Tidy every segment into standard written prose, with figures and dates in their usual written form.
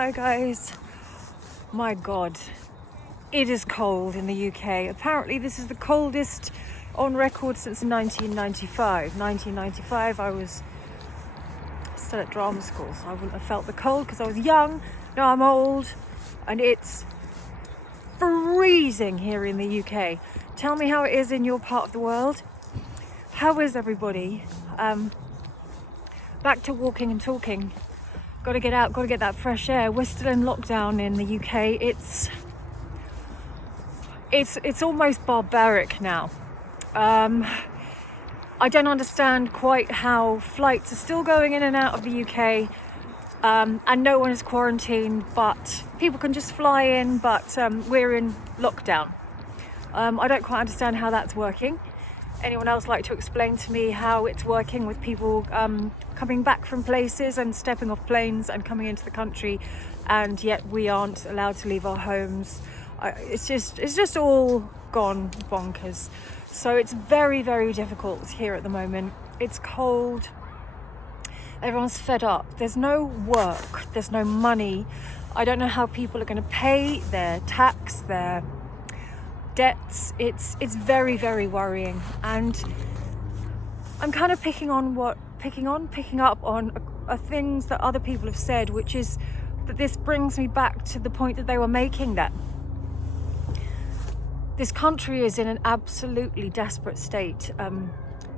Hi guys. My God, it is cold in the UK. Apparently this is the coldest on record since 1995. 1995 I was still at drama school, so I wouldn't have felt the cold because I was young. Now I'm old and it's freezing here in the UK. Tell me how it is in your part of the world. How is everybody? Back to walking and talking. Got to get out, got to get that fresh air. We're still in lockdown in the UK. It's almost barbaric now. I don't understand quite how flights are still going in and out of the UK, and no one is quarantined, but people can just fly in, but we're in lockdown. I don't quite understand how that's working. Anyone else like to explain to me how it's working with people coming back from places and stepping off planes and coming into the country, and yet we aren't allowed to leave our homes? It's just all gone bonkers. So it's very, very difficult here at the moment. It's cold. Everyone's fed up. There's no work. There's no money. I don't know how people are going to pay their tax, their debts. It's very, very worrying, and I'm kind of picking up on things that other people have said, which is that this brings me back to the point that they were making, that this country is in an absolutely desperate state.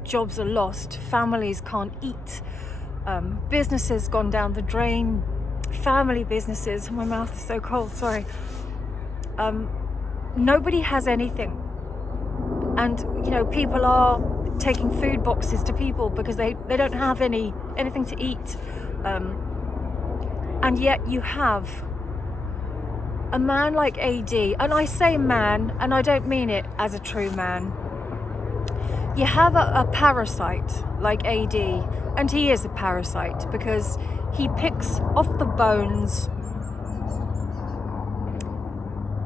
Jobs are lost, families can't eat, businesses gone down the drain, family businesses. My mouth is so cold, sorry. Nobody has anything, and people are taking food boxes to people because they don't have anything to eat, and yet you have a man like AD, and I say man and I don't mean it as a true man. You have a parasite like AD, and he is a parasite because he picks off the bones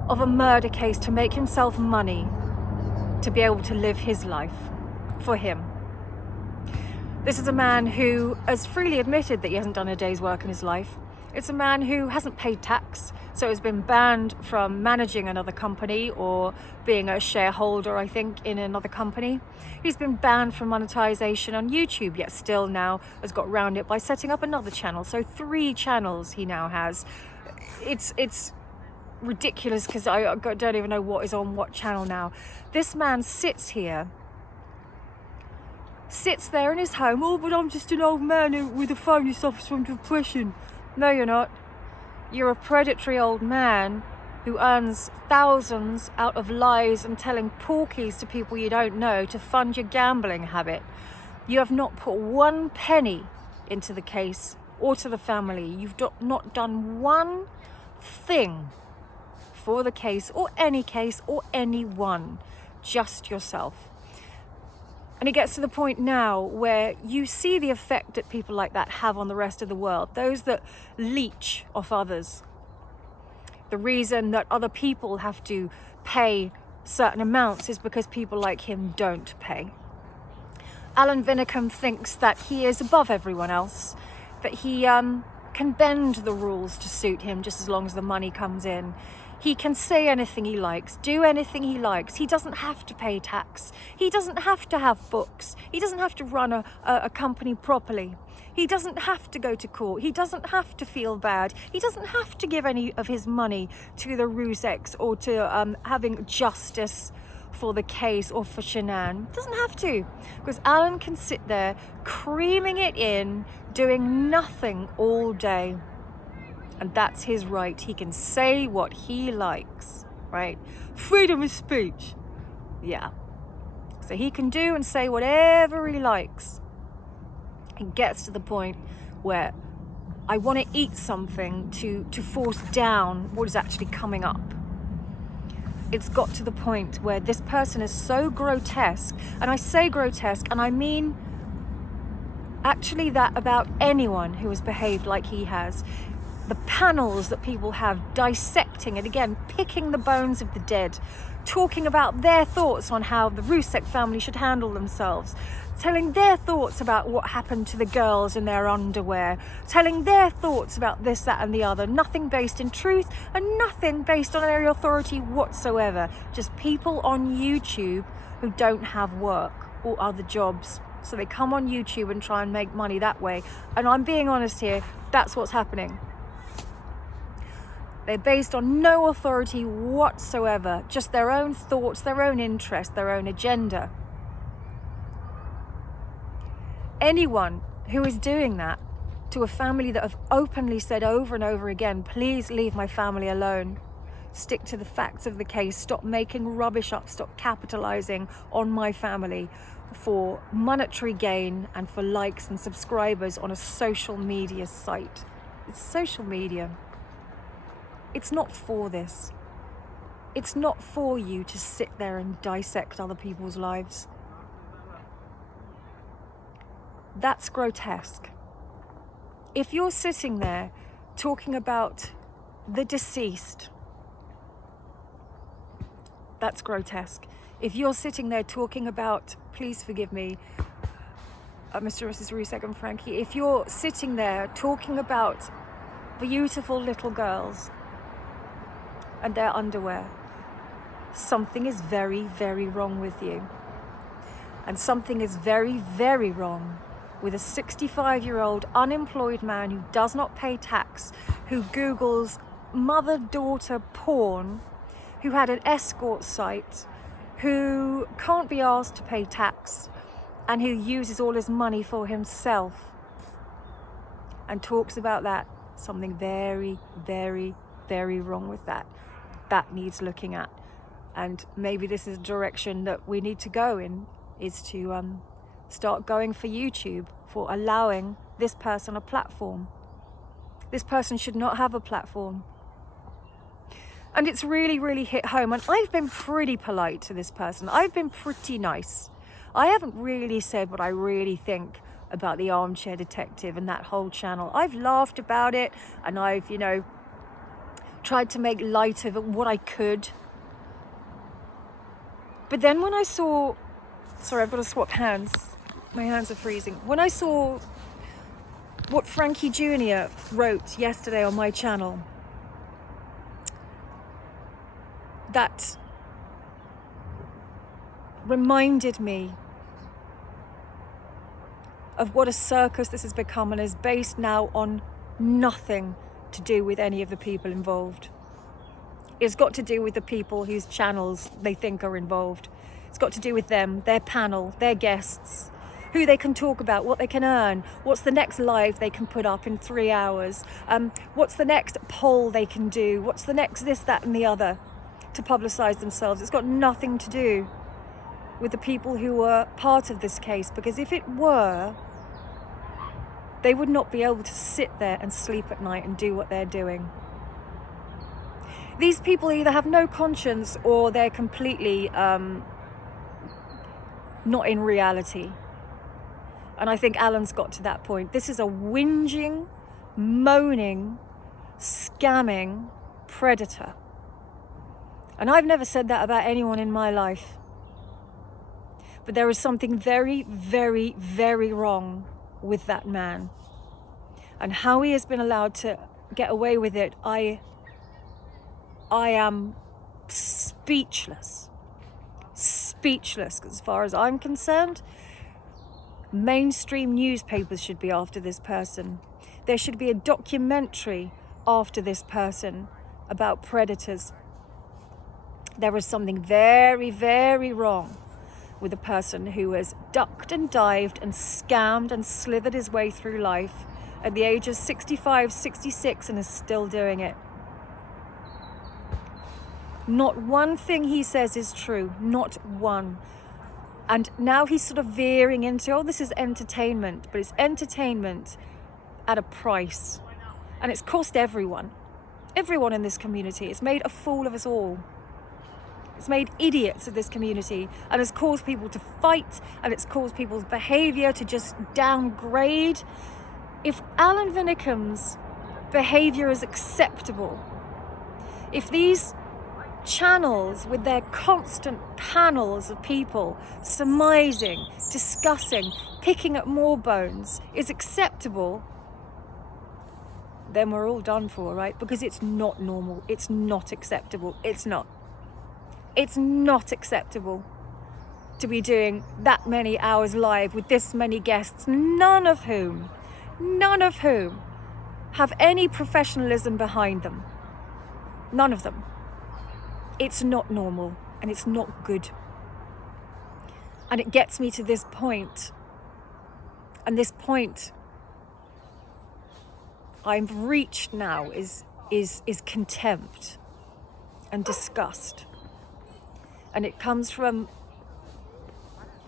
of a murder case to make himself money to be able to live his life for him. This is a man who has freely admitted that he hasn't done a day's work in his life. It's a man who hasn't paid tax, so has been banned from managing another company or being a shareholder, I think, in another company. He's been banned from monetization on YouTube, yet still now has got around it by setting up another channel. So 3 channels he now has. It's ridiculous because I don't even know what is on what channel now. This man sits there in his home. Oh, but I'm just an old man with a phone who suffers from depression. No, you're not. You're a predatory old man who earns thousands out of lies and telling porkies to people you don't know to fund your gambling habit. You have not put 1 penny into the case or to the family. You've not done one thing for the case or anyone, just yourself. And it gets to the point now where you see the effect that people like that have on the rest of the world, those that leech off others. The reason that other people have to pay certain amounts is because people like him don't pay. Vinekum thinks that he is above everyone else, that he can bend the rules to suit him just as long as the money comes in. He can say anything he likes, do anything he likes. He doesn't have to pay tax. He doesn't have to have books. He doesn't have to run a company properly. He doesn't have to go to court. He doesn't have to feel bad. He doesn't have to give any of his money to the Rusex or to having justice for the case or for Shanann. Doesn't have to, because Alan can sit there creaming it in, doing nothing all day. And that's his right. He can say what he likes, right? Freedom of speech. Yeah. So he can do and say whatever he likes. It gets to the point where I want to eat something to force down what is actually coming up. It's got to the point where this person is so grotesque, and I say grotesque, and I mean actually that about anyone who has behaved like he has. the panels that people have dissecting and again picking the bones of the dead, talking about their thoughts on how the Rusek family should handle themselves, telling their thoughts about what happened to the girls in their underwear, telling their thoughts about this, that and the other, nothing based in truth and nothing based on any authority whatsoever, just people on YouTube who don't have work or other jobs. So they come on YouTube and try and make money that way. And I'm being honest here, that's what's happening. They're based on no authority whatsoever, just their own thoughts, their own interest, their own agenda. Anyone who is doing that to a family that have openly said over and over again, please leave my family alone, stick to the facts of the case, stop making rubbish up, stop capitalizing on my family for monetary gain and for likes and subscribers on a social media site. It's social media. It's not for this. It's not for you to sit there and dissect other people's lives. That's grotesque. If you're sitting there talking about the deceased, that's grotesque. If you're sitting there talking about, please forgive me, Mr. and Mrs. Rusek and Frankie, if you're sitting there talking about beautiful little girls and their underwear, something is very, very wrong with you. And something is very, very wrong with a 65-year-old unemployed man who does not pay tax, who Googles mother-daughter porn, who had an escort site, who can't be asked to pay tax, and who uses all his money for himself and talks about that. Something very, very, very wrong with that. That needs looking at. And maybe this is a direction that we need to go in, is to start going for YouTube, for allowing this person a platform. This person should not have a platform. And it's really, really hit home. And I've been pretty polite to this person. I've been pretty nice. I haven't really said what I really think about the Armchair Detective and that whole channel. I've laughed about it, and I've, tried to make light of it what I could. But then when I saw, sorry, I've got to swap hands. My hands are freezing. When I saw what Frankie Jr. wrote yesterday on my channel, that reminded me of what a circus this has become, and is based now on nothing to do with any of the people involved. It's got to do with the people whose channels they think are involved. It's got to do with them, their panel, their guests, who they can talk about, what they can earn, what's the next live they can put up in 3 hours, what's the next poll they can do, what's the next this, that and the other to publicise themselves. It's got nothing to do with the people who were part of this case, because if it were, they would not be able to sit there and sleep at night and do what they're doing. These people either have no conscience or they're completely not in reality. And I think Alan's got to that point. This is a whinging, moaning, scamming predator. And I've never said that about anyone in my life. But there is something very, very, very wrong with that man. And how he has been allowed to get away with it, I am speechless. Speechless, as far as I'm concerned. Mainstream newspapers should be after this person. There should be a documentary after this person about predators. There is something very, very wrong with a person who has ducked and dived and scammed and slithered his way through life at the age of 65, 66 and is still doing it. Not one thing he says is true, not one. And now he's sort of veering into, oh, this is entertainment, but it's entertainment at a price. And it's cost everyone in this community. It's made a fool of us all. It's made idiots of this community, and it's caused people to fight, and it's caused people's behaviour to just downgrade. If Alan Vinekum's behavior is acceptable, if these channels with their constant panels of people surmising, discussing, picking at more bones is acceptable, then we're all done for, right? Because it's not normal. It's not acceptable. It's not acceptable to be doing that many hours live with this many guests, none of whom have any professionalism behind them. None of them. It's not normal and it's not good. And it gets me to this point. And this point I've reached now is contempt and disgust. And it comes from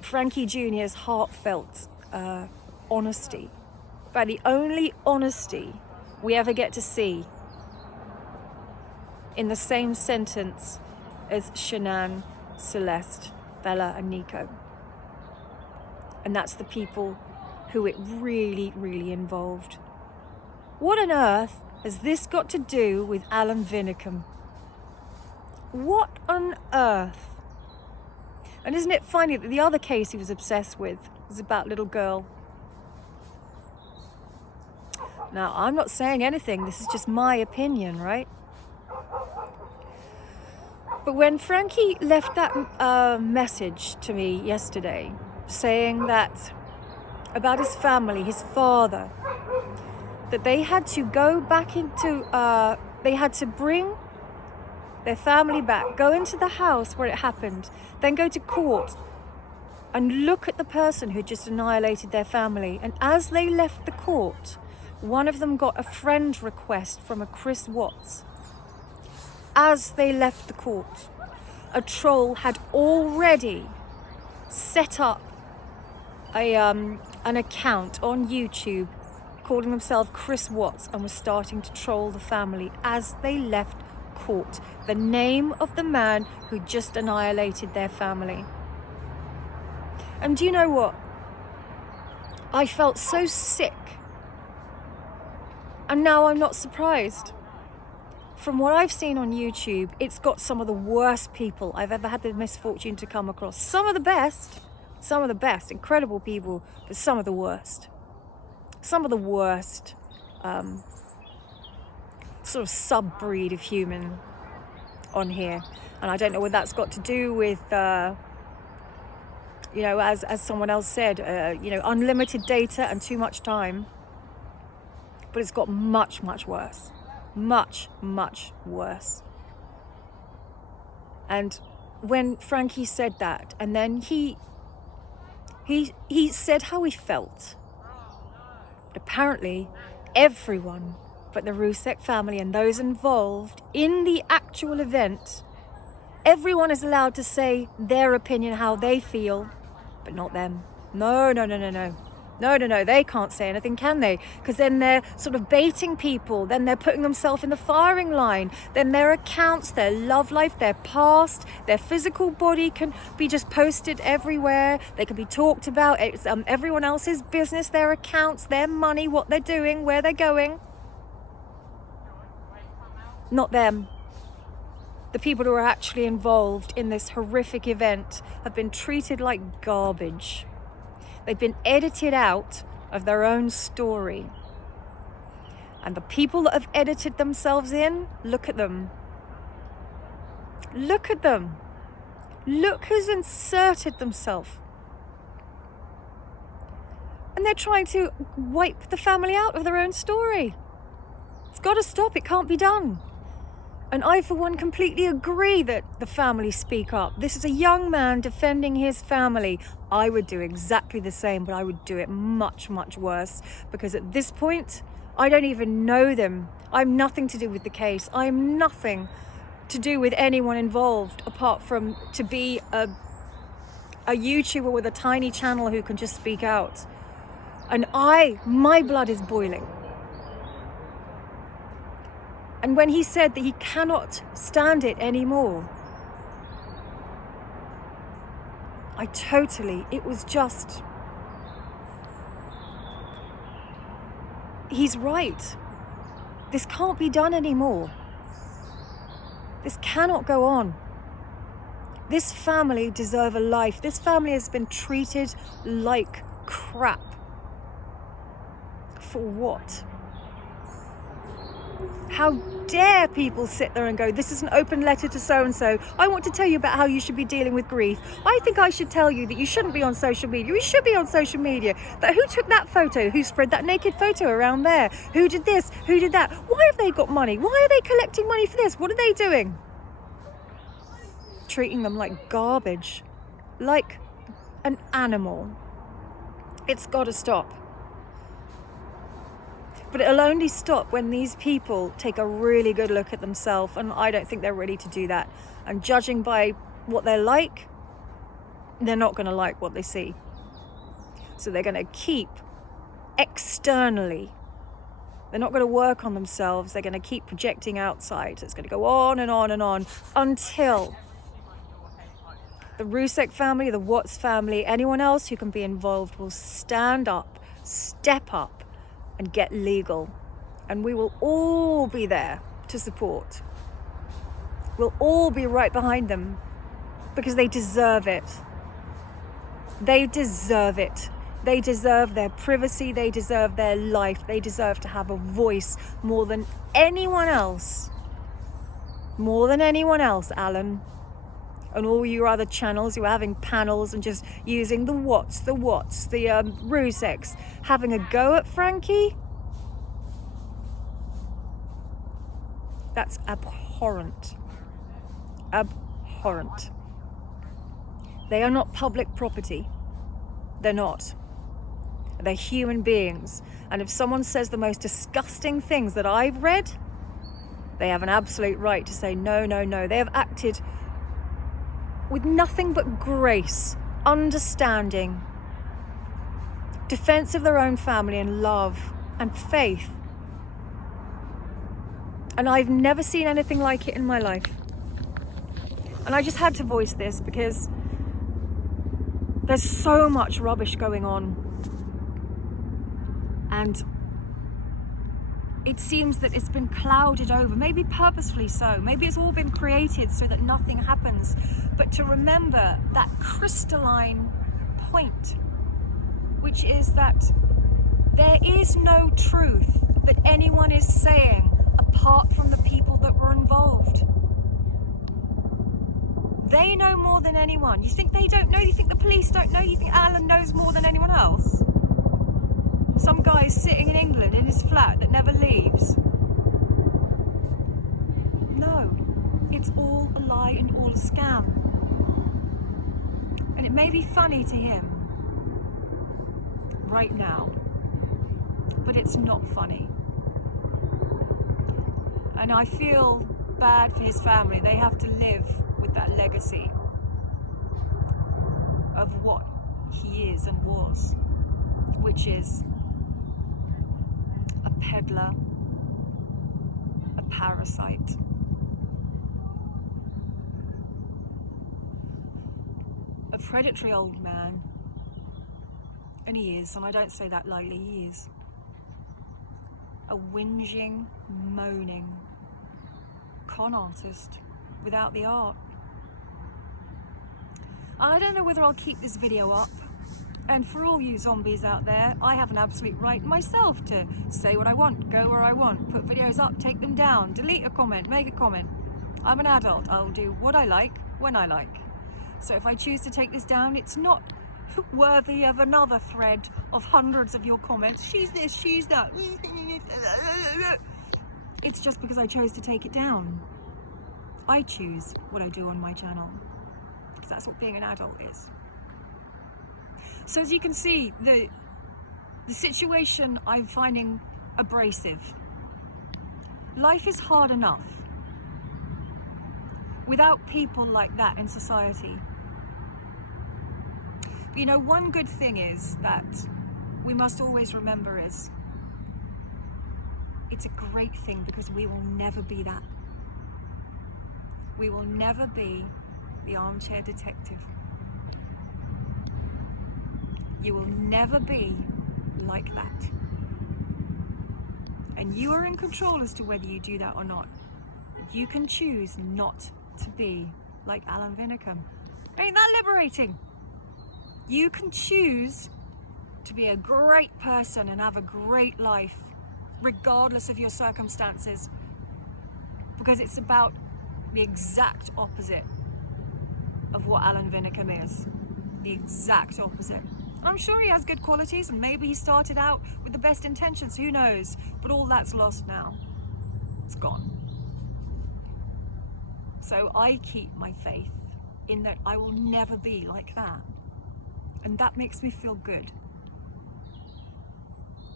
Frankie Jr.'s heartfelt honesty. But the only honesty we ever get to see in the same sentence as Shanann, Celeste, Bella and Nico. And that's the people who it really, really involved. What on earth has this got to do with Alan Vinekum? What on earth? And isn't it funny that the other case he was obsessed with was about little girl? Now, I'm not saying anything, this is just my opinion, right? But when Frankie left that message to me yesterday, saying that about his family, his father, that they had to go back into, they had to bring their family back, go into the house where it happened, then go to court and look at the person who just annihilated their family. And as they left the court, one of them got a friend request from a Chris Watts. As they left the court, a troll had already set up an account on YouTube calling themselves Chris Watts and was starting to troll the family as they left court. The name of the man who just annihilated their family. And do you know what? I felt so sick. And now I'm not surprised. From what I've seen on YouTube, it's got some of the worst people I've ever had the misfortune to come across. Some of the best, incredible people, but some of the worst. Some of the worst sort of sub-breed of human on here. And I don't know what that's got to do with, as someone else said, unlimited data and too much time. But it's got much, much worse. Much, much worse. And when Frankie said that, and then he said how he felt. But apparently, everyone but the Rusek family and those involved in the actual event, everyone is allowed to say their opinion, how they feel, but not them. No, they can't say anything, can they? Because then they're sort of baiting people, then they're putting themselves in the firing line, then their accounts, their love life, their past, their physical body can be just posted everywhere, they can be talked about, it's everyone else's business, their accounts, their money, what they're doing, where they're going. Not them. The people who are actually involved in this horrific event have been treated like garbage. They've been edited out of their own story. And the people that have edited themselves in, look at them. Look at them. Look who's inserted themselves. And they're trying to wipe the family out of their own story. It's got to stop. It can't be done. And I, for one, completely agree that the family speak up. This is a young man defending his family. I would do exactly the same, but I would do it much, much worse. Because at this point, I don't even know them. I'm nothing to do with the case. I'm nothing to do with anyone involved, apart from to be a YouTuber with a tiny channel who can just speak out. And my blood is boiling. And when he said that he cannot stand it anymore, it was just, he's right. This can't be done anymore. This cannot go on. This family deserve a life. This family has been treated like crap. For what? How dare people sit there and go, this is an open letter to so-and-so. I want to tell you about how you should be dealing with grief. I think I should tell you that you shouldn't be on social media. You should be on social media. But who took that photo? Who spread that naked photo around there? Who did this? Who did that? Why have they got money? Why are they collecting money for this? What are they doing? Treating them like garbage. Like an animal. It's got to stop. But it'll only stop when these people take a really good look at themselves, and I don't think they're ready to do that. And judging by what they're like, they're not going to like what they see. So they're going to keep externally. They're not going to work on themselves. They're going to keep projecting outside. So it's going to go on and on and on until the Rusek family, the Watts family, anyone else who can be involved will stand up, step up, and get legal. And we will all be there to support. We'll all be right behind them because they deserve it. They deserve it. They deserve their privacy. They deserve their life. They deserve to have a voice more than anyone else. More than anyone else, Alan. And all your other channels who are having panels and just using the Watts, the Ruseks, having a go at Frankie. That's abhorrent. Abhorrent. They are not public property. They're not. They're human beings. And if someone says the most disgusting things that I've read, they have an absolute right to say, no, no, no. They have acted with nothing but grace, understanding, defense of their own family and love and faith. And I've never seen anything like it in my life. And I just had to voice this because there's so much rubbish going on. And it seems that it's been clouded over, maybe purposefully so. Maybe it's all been created so that nothing happens. But to remember that crystalline point, which is that there is no truth that anyone is saying apart from the people that were involved. They know more than anyone. You think they don't know? You think the police don't know? You think Alan knows more than anyone else? Some guy's sitting in England in his flat that never leaves. No, it's all a lie and all a scam. And it may be funny to him right now, but it's not funny. And I feel bad for his family. They have to live with that legacy of what he is and was, which is a peddler, a parasite, a predatory old man. And he is, and I don't say that lightly, he is. A whinging, moaning con artist without the art. I don't know whether I'll keep this video up. And for all you zombies out there, I have an absolute right myself to say what I want, go where I want, put videos up, take them down, delete a comment, make a comment. I'm an adult. I'll do what I like, when I like. So if I choose to take this down, it's not worthy of another thread of hundreds of your comments. She's this, she's that. It's just because I chose to take it down. I choose what I do on my channel, because that's what being an adult is. So as you can see, the situation I'm finding abrasive. Life is hard enough without people like that in society. But you know, one good thing is that we must always remember is it's a great thing because we will never be that. We will never be the armchair detective. You will never be like that. And you are in control as to whether you do that or not. You can choose not to be like Alan Vinekum. Ain't that liberating? You can choose to be a great person and have a great life, regardless of your circumstances, because it's about the exact opposite of what Alan Vinekum is. The exact opposite. I'm sure he has good qualities, and maybe he started out with the best intentions, who knows? But all that's lost now. It's gone. So I keep my faith in that I will never be like that. And that makes me feel good.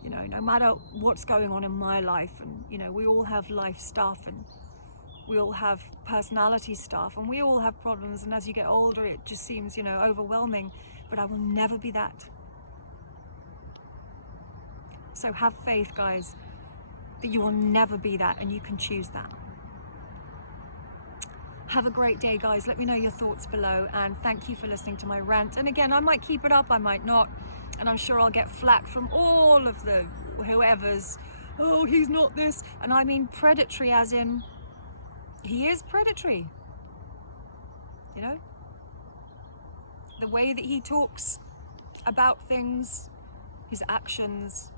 You know, no matter what's going on in my life, and you know, we all have life stuff, and we all have personality stuff, and we all have problems, and as you get older it just seems, you know, overwhelming, but I will never be that. So have faith, guys, that you will never be that, and you can choose that. Have a great day, guys. Let me know your thoughts below, and thank you for listening to my rant. And again, I might keep it up, I might not, and I'm sure I'll get flack from all of the whoever's, oh, he's not this, and I mean predatory as in he is predatory. You know, the way that he talks about things, his actions,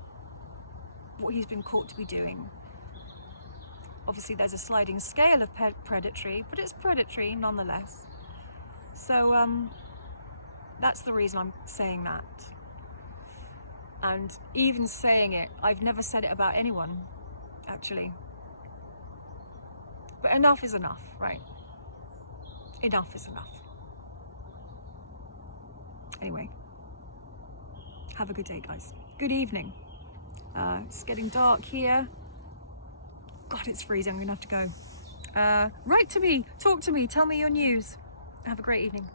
what he's been caught to be doing. Obviously there's a sliding scale of predatory, but it's predatory nonetheless. So that's the reason I'm saying that. And even saying it, I've never said it about anyone, actually. But enough is enough, right? Enough is enough. Anyway, have a good day, guys. Good evening. It's getting dark here. God, it's freezing. I'm gonna have to go. Write to me, talk to me, tell me your news. Have a great evening.